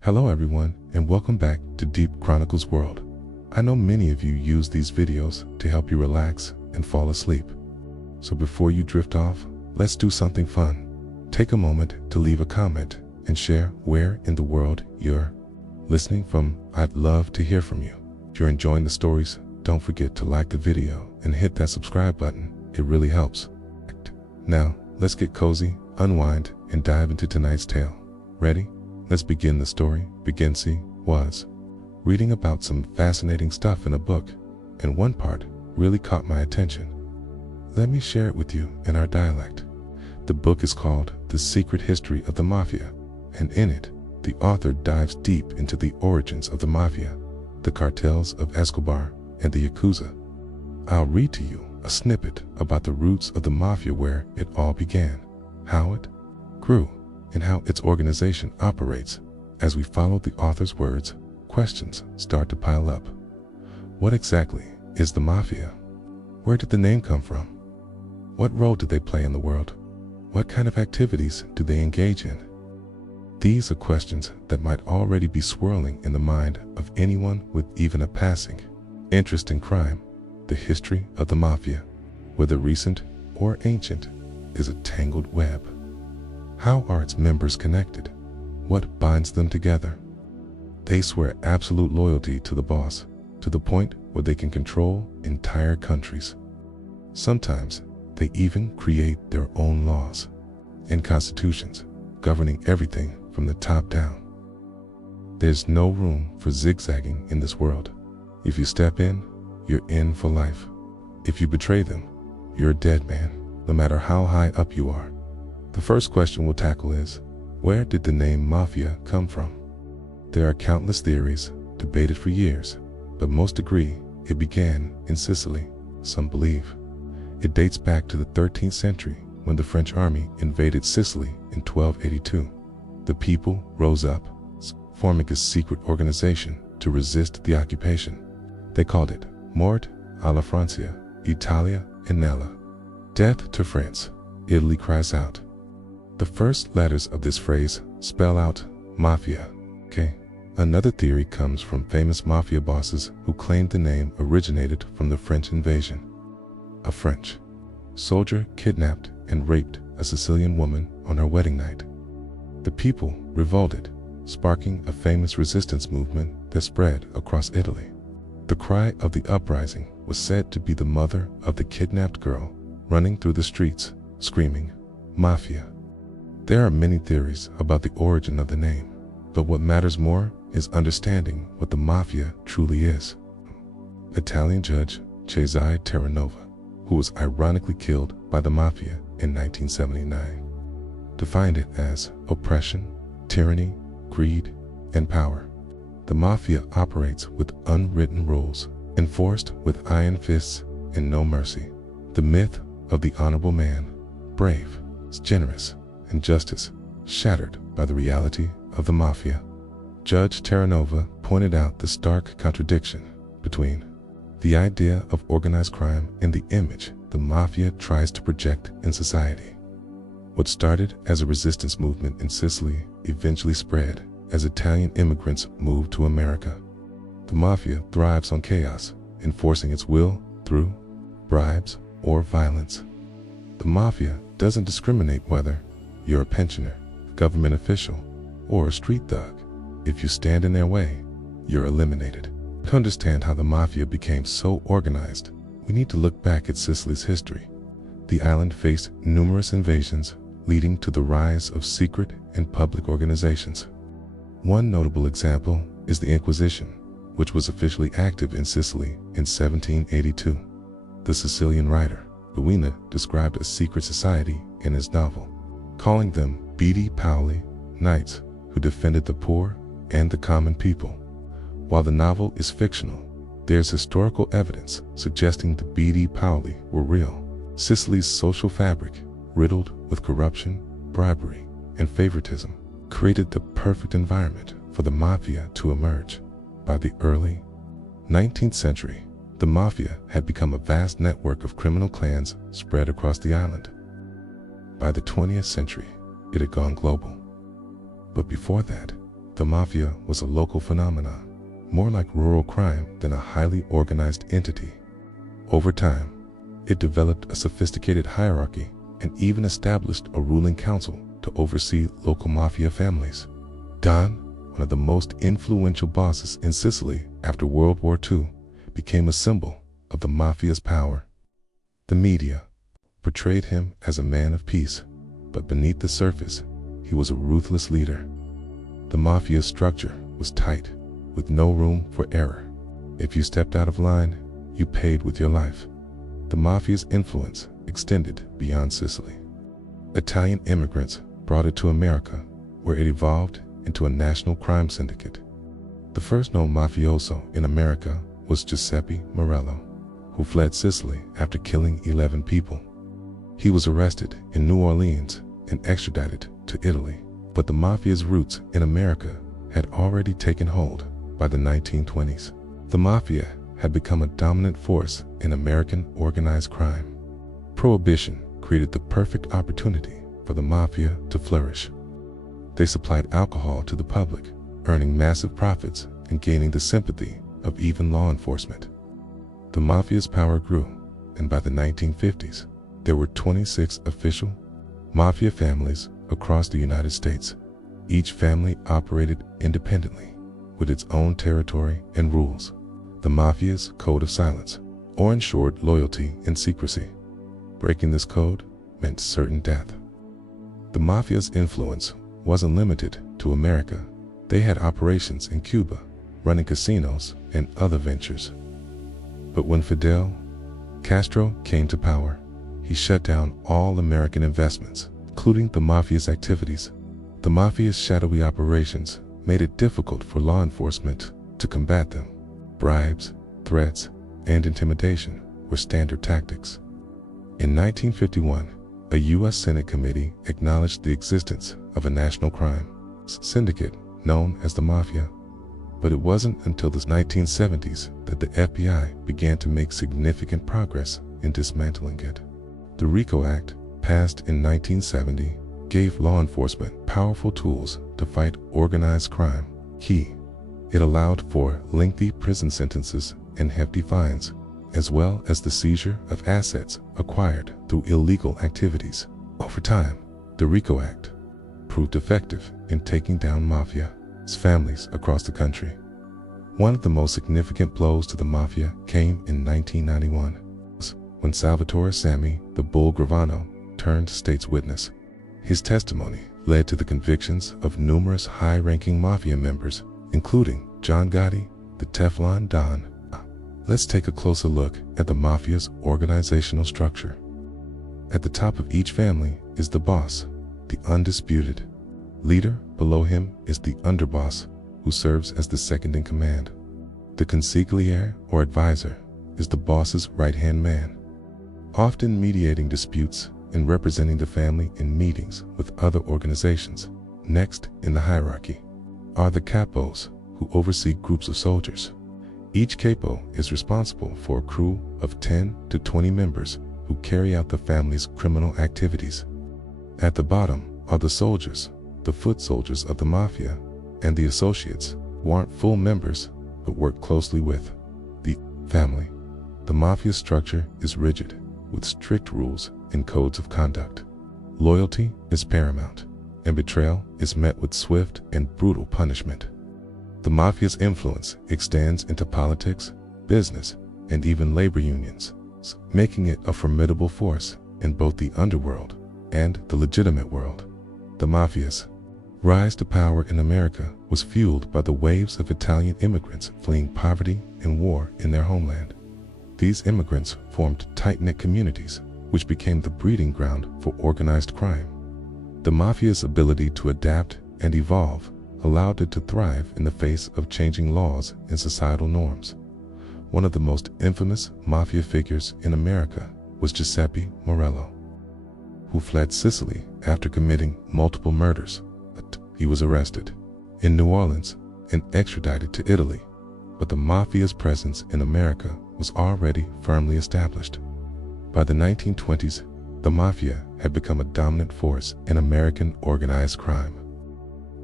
Hello everyone, and welcome back to Deep Chronicles World. I know many of you use these videos to help you relax and fall asleep. So before you drift off, let's do something fun. Take a moment to leave a comment and share where in the world you're listening from. I'd love to hear from you. If you're enjoying the stories, don't forget to like the video and hit that subscribe button. It really helps. Now, let's get cozy, unwind, and dive into tonight's tale. Ready? Let's begin the story. Was reading about some fascinating stuff in a book, and one part really caught my attention. Let me share it with you in our dialect. The book is called The Secret History of the Mafia, and in it, the author dives deep into the origins of the Mafia, the cartels of Escobar, and the Yakuza. I'll read to you a snippet about the roots of the Mafia, where it all began, how it grew, and how its organization operates. As we follow the author's words, questions start to pile up. What exactly is the Mafia? Where did the name come from? What role do they play in the world? What kind of activities do they engage in? These are questions that might already be swirling in the mind of anyone with even a passing interest in crime. The history of the Mafia, whether recent or ancient, is a tangled web. How are its members connected? What binds them together? They swear absolute loyalty to the boss, to the point where they can control entire countries. Sometimes they even create their own laws and constitutions, governing everything from the top down. There's no room for zigzagging in this world. If you step in, you're in for life. If you betray them, you're a dead man, no matter how high up you are. The first question we'll tackle is, where did the name Mafia come from? There are countless theories, debated for years, but most agree it began in Sicily. Some believe it dates back to the 13th century when the French army invaded Sicily in 1282. The people rose up, forming a secret organization to resist the occupation. They called it Mort alla Francia, Italia Nella. Death to France, Italy cries out. The first letters of this phrase spell out Mafia. Another theory comes from famous Mafia bosses who claimed the name originated from the French invasion. A French soldier kidnapped and raped a Sicilian woman on her wedding night. The people revolted, sparking a famous resistance movement that spread across Italy. The cry of the uprising was said to be the mother of the kidnapped girl running through the streets, screaming, Mafia. There are many theories about the origin of the name, but what matters more is understanding what the Mafia truly is. Italian judge Cesare Terranova, who was ironically killed by the Mafia in 1979, defined it as oppression, tyranny, greed, and power. The Mafia operates with unwritten rules, enforced with iron fists and no mercy. The myth of the honorable man, brave, generous, and justice, shattered by the reality of the Mafia. Judge Terranova pointed out the stark contradiction between the idea of organized crime and the image the Mafia tries to project in society. What started as a resistance movement in Sicily eventually spread as Italian immigrants moved to America. The Mafia thrives on chaos, enforcing its will through bribes or violence. The Mafia doesn't discriminate whether you're a pensioner, government official, or a street thug. If you stand in their way, you're eliminated. To understand how the Mafia became so organized, we need to look back at Sicily's history. The island faced numerous invasions, leading to the rise of secret and public organizations. One notable example is the Inquisition, which was officially active in Sicily in 1782. The Sicilian writer Guina described a secret society in his novel, calling them Beati Paoli, knights who defended the poor and the common people. While the novel is fictional, there's historical evidence suggesting the Beati Paoli were real. Sicily's social fabric, riddled with corruption, bribery, and favoritism, created the perfect environment for the Mafia to emerge. By the early 19th century, the Mafia had become a vast network of criminal clans spread across the island. By the 20th century, it had gone global. But before that, the the mafia was a local phenomenon, more like rural crime than a highly organized entity. Over time, it developed a sophisticated hierarchy and even established a ruling council to oversee local mafia families. Don, one of the most influential bosses in Sicily after World War II, became a symbol of the mafia's power. The media portrayed him as a man of peace, but beneath the surface, he was a ruthless leader. The mafia's structure was tight, with no room for error. If you stepped out of line, you paid with your life. The mafia's influence extended beyond Sicily. Italian immigrants brought it to America, where it evolved into a national crime syndicate. The first known mafioso in America was Giuseppe Morello, who fled Sicily after killing 11 people. He was arrested in New Orleans and extradited to Italy, but the mafia's roots in America had already taken hold by the 1920s. The mafia had become a dominant force in American organized crime. Prohibition created the perfect opportunity for the mafia to flourish. They supplied alcohol to the public, earning massive profits and gaining the sympathy of even law enforcement. The mafia's power grew, and by the 1950s, there were 26 official mafia families across the United States. Each family operated independently, with its own territory and rules. The mafia's code of silence, or ensured loyalty and secrecy. Breaking this code meant certain death. The mafia's influence wasn't limited to America. They had operations in Cuba, running casinos and other ventures. But when Fidel Castro came to power, he shut down all American investments, including the mafia's activities. The mafia's shadowy operations made it difficult for law enforcement to combat them. Bribes, threats, and intimidation were standard tactics. In 1951, a U.S. Senate committee acknowledged the existence of a national crime syndicate known as the Mafia. But it wasn't until the 1970s that the FBI began to make significant progress in dismantling it. The RICO Act, passed in 1970, gave law enforcement powerful tools to fight organized crime. It allowed for lengthy prison sentences and hefty fines, as well as the seizure of assets acquired through illegal activities. Over time, the RICO Act proved effective in taking down mafia's families across the country. One of the most significant blows to the mafia came in 1991, when Salvatore Sammy the Bull Gravano turned state's witness. His testimony led to the convictions of numerous high-ranking mafia members, including John Gotti, the Teflon Don. Let's take a closer look at the mafia's organizational structure. At the top of each family is the boss, the undisputed leader. Below him is the underboss, who serves as the second in command. The consigliere, or advisor, is the boss's right-hand man, often mediating disputes and representing the family in meetings with other organizations. Next in the hierarchy are the capos, who oversee groups of soldiers. Each capo is responsible for a crew of 10 to 20 members who carry out the family's criminal activities. At the bottom are the soldiers, the foot soldiers of the mafia, and the associates, who aren't full members but work closely with the family. The mafia structure is rigid, with strict rules and codes of conduct. Loyalty is paramount, and betrayal is met with swift and brutal punishment. The mafia's influence extends into politics, business, and even labor unions, making it a formidable force in both the underworld and the legitimate world. The mafia's rise to power in America was fueled by the waves of Italian immigrants fleeing poverty and war in their homeland. These immigrants formed tight-knit communities, which became the breeding ground for organized crime. The mafia's ability to adapt and evolve allowed it to thrive in the face of changing laws and societal norms. One of the most infamous mafia figures in America was Giuseppe Morello, who fled Sicily after committing multiple murders. He was arrested in New Orleans and extradited to Italy, but the mafia's presence in America was already firmly established. By the 1920s, the mafia had become a dominant force in American organized crime.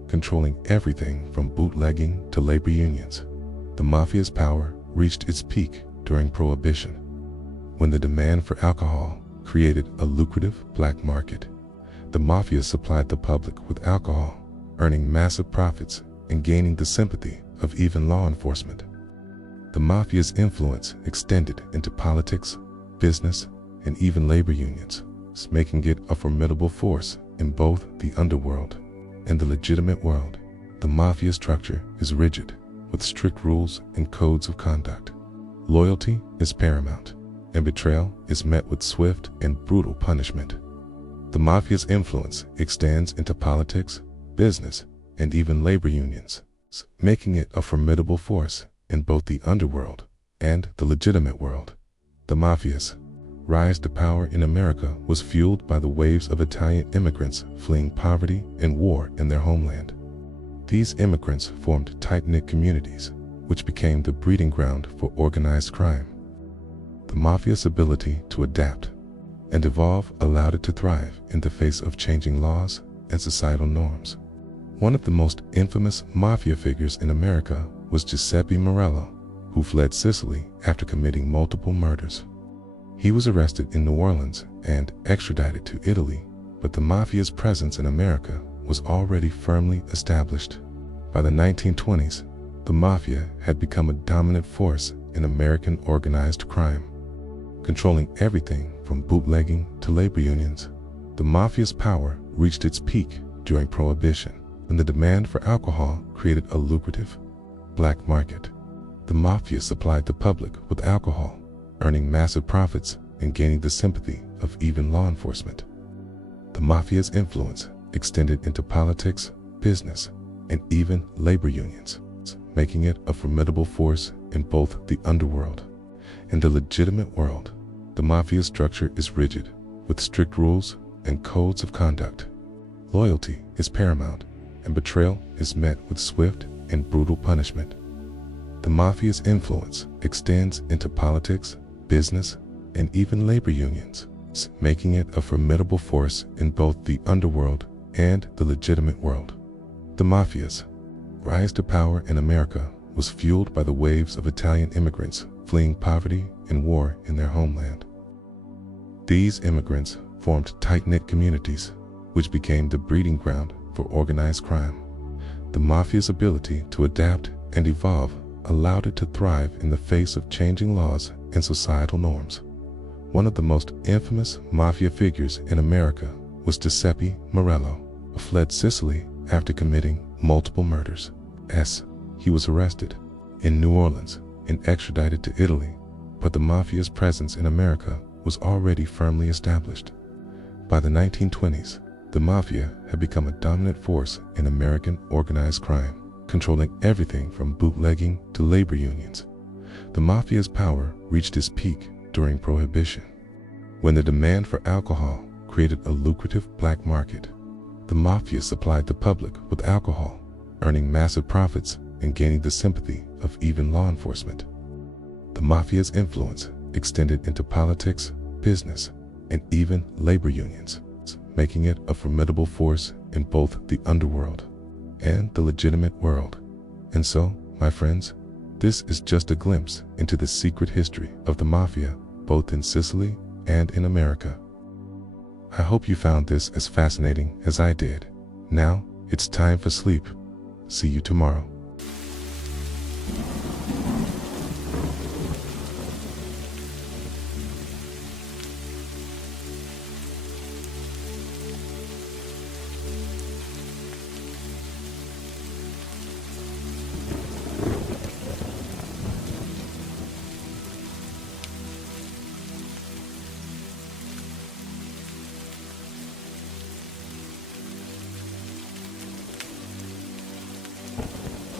controlling everything from bootlegging to labor unions. The mafia's power reached its peak during Prohibition, when the demand for alcohol created a lucrative black market. The mafia supplied the public with alcohol, earning massive profits and gaining the sympathy of even law enforcement. The mafia's influence extended into politics, business, and even labor unions, making it a formidable force in both the underworld and the legitimate world. The mafia structure is rigid, with strict rules and codes of conduct. Loyalty is paramount, and betrayal is met with swift and brutal punishment. The mafia's influence extends into politics, business, and even labor unions, making it a formidable force in both the underworld and the legitimate world. The mafia's rise to power in America was fueled by the waves of Italian immigrants fleeing poverty and war in their homeland. These immigrants formed tight-knit communities, which became the breeding ground for organized crime. The mafia's ability to adapt and evolve allowed it to thrive in the face of changing laws and societal norms. One of the most infamous mafia figures in America was Giuseppe Morello, who fled Sicily after committing multiple murders. He was arrested in New Orleans and extradited to Italy, but the mafia's presence in America was already firmly established. By the 1920s, the mafia had become a dominant force in American organized crime. Controlling everything from bootlegging to labor unions, the mafia's power reached its peak during Prohibition, when the demand for alcohol created a lucrative black market. The mafia supplied the public with alcohol, earning massive profits and gaining the sympathy of even law enforcement. The mafia's influence extended into politics, business, and even labor unions, making it a formidable force in both the underworld and the legitimate world. The mafia structure is rigid, with strict rules and codes of conduct. Loyalty is paramount, and betrayal is met with swift and brutal punishment. The mafia's influence extends into politics, business, and even labor unions, making it a formidable force in both the underworld and the legitimate world. The mafia's rise to power in America was fueled by the waves of Italian immigrants fleeing poverty and war in their homeland. These immigrants formed tight-knit communities, which became the breeding ground for organized crime. The mafia's ability to adapt and evolve allowed it to thrive in the face of changing laws and societal norms. One of the most infamous mafia figures in America was Giuseppe Morello, who fled Sicily after committing multiple murders. He was arrested in New Orleans and extradited to Italy, but the mafia's presence in America was already firmly established. By the 1920s, the mafia had become a dominant force in American organized crime, controlling everything from bootlegging to labor unions. The mafia's power reached its peak during Prohibition, when the demand for alcohol created a lucrative black market. The mafia supplied the public with alcohol, earning massive profits and gaining the sympathy of even law enforcement. The mafia's influence extended into politics, business, and even labor unions, making it a formidable force in both the underworld and the legitimate world. And so, my friends, this is just a glimpse into the secret history of the mafia, both in Sicily and in America. I hope you found this as fascinating as I did. Now, it's time for sleep. See you tomorrow.